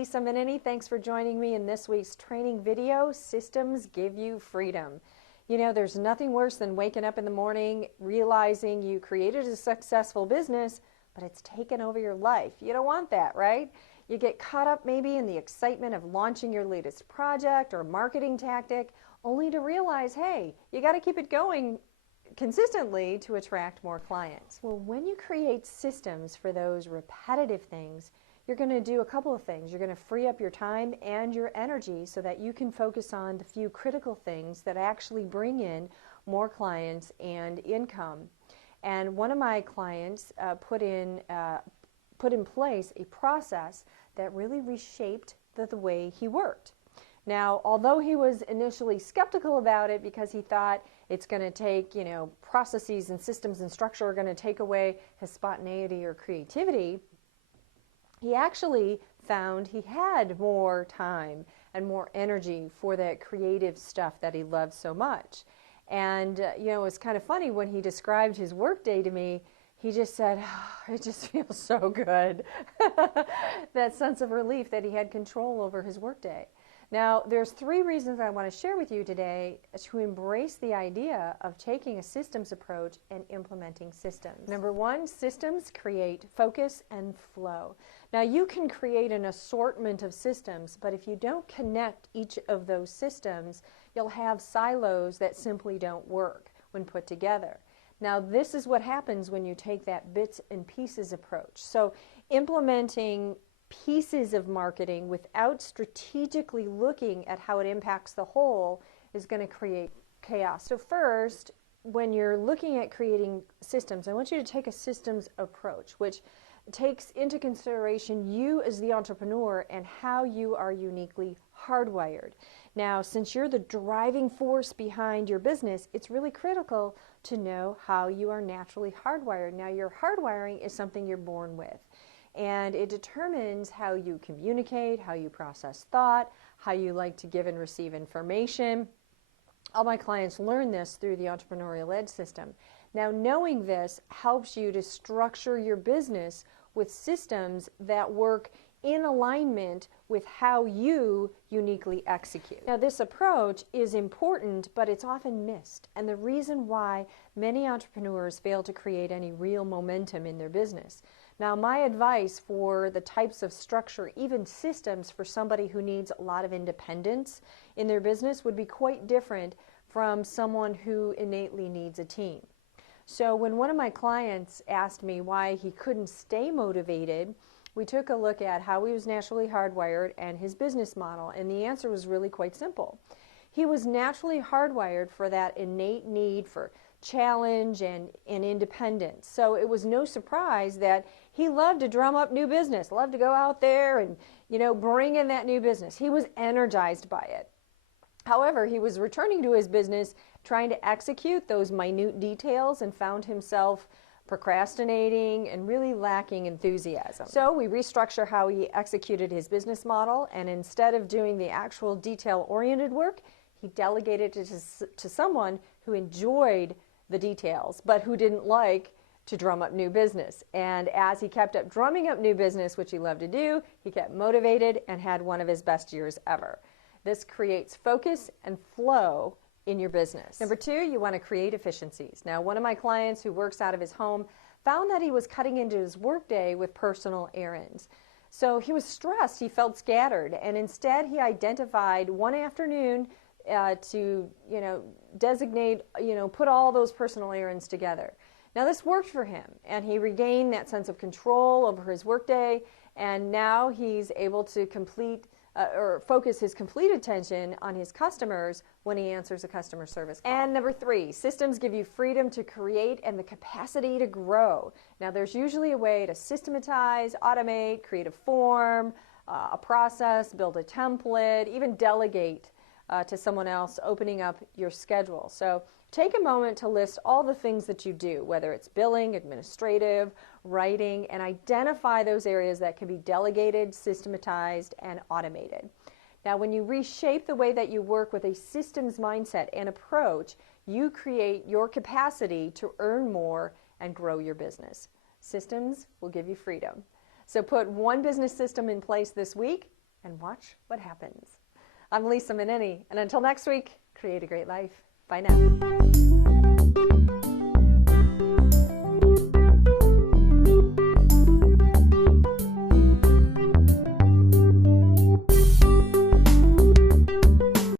Lisa Minnini. Thanks for joining me in this week's training video, Systems Give You Freedom. You know, there's nothing worse than waking up in the morning, realizing you created a successful business, but it's taken over your life. You don't want that, right? You get caught up maybe in the excitement of launching your latest project or marketing tactic, only to realize, hey, you got to keep it going consistently to attract more clients. Well, when you create systems for those repetitive things, you're going to do a couple of things. You're going to free up your time and your energy so that you can focus on the few critical things that actually bring in more clients and income. And one of my clients put in place a process that really reshaped the way he worked. Now, although he was initially skeptical about it because he thought it's going to take, processes and systems and structure are going to take away his spontaneity or creativity, he actually found he had more time and more energy for that creative stuff that he loved so much. And, it was kind of funny when he described his workday to me. He just said, oh, it just feels so good. That sense of relief that he had control over his workday. Now, there's 3 reasons I want to share with you today to embrace the idea of taking a systems approach and implementing systems. Number 1, systems create focus and flow. Now, you can create an assortment of systems, but if you don't connect each of those systems, you'll have silos that simply don't work when put together. Now, this is what happens when you take that bits and pieces approach. So, implementing pieces of marketing without strategically looking at how it impacts the whole is going to create chaos. So first, when you're looking at creating systems, I want you to take a systems approach, which takes into consideration you as the entrepreneur and how you are uniquely hardwired. Now, since you're the driving force behind your business, it's really critical to know how you are naturally hardwired. Now, your hardwiring is something you're born with. And it determines how you communicate, how you process thought, how you like to give and receive information. All my clients learn this through the Entrepreneurial Edge system. Now, knowing this helps you to structure your business with systems that work in alignment with how you uniquely execute. Now, this approach is important, but it's often missed. And the reason why many entrepreneurs fail to create any real momentum in their business. Now, my advice for the types of structure, even systems for somebody who needs a lot of independence in their business would be quite different from someone who innately needs a team. So when one of my clients asked me why he couldn't stay motivated, we took a look at how he was naturally hardwired and his business model, and the answer was really quite simple. He was naturally hardwired for that innate need for challenge and independence. So it was no surprise that he loved to drum up new business, loved to go out there and, bring in that new business. He was energized by it. However, he was returning to his business trying to execute those minute details and found himself procrastinating and really lacking enthusiasm. So we restructured how he executed his business model, and instead of doing the actual detail-oriented work, he delegated it to someone who enjoyed the details, but who didn't like to drum up new business. And as he kept up drumming up new business, which he loved to do, he kept motivated and had one of his best years ever. This creates focus and flow in your business. Number 2, you want to create efficiencies. Now, one of my clients who works out of his home found that he was cutting into his workday with personal errands. So he was stressed, he felt scattered, and instead he identified one afternoon to designate, put all those personal errands together. Now this worked for him, and he regained that sense of control over his workday, and now he's able to focus his complete attention on his customers when he answers a customer service call. And number 3, systems give you freedom to create and the capacity to grow. Now there's usually a way to systematize, automate, create a form, a process, build a template, even delegate to someone else, opening up your schedule. So take a moment to list all the things that you do, whether it's billing, administrative, writing, and identify those areas that can be delegated, systematized, and automated. Now, when you reshape the way that you work with a systems mindset and approach, you create your capacity to earn more and grow your business. Systems will give you freedom. So put one business system in place this week and watch what happens. I'm Lisa Minetti, and until next week, create a great life. Bye now.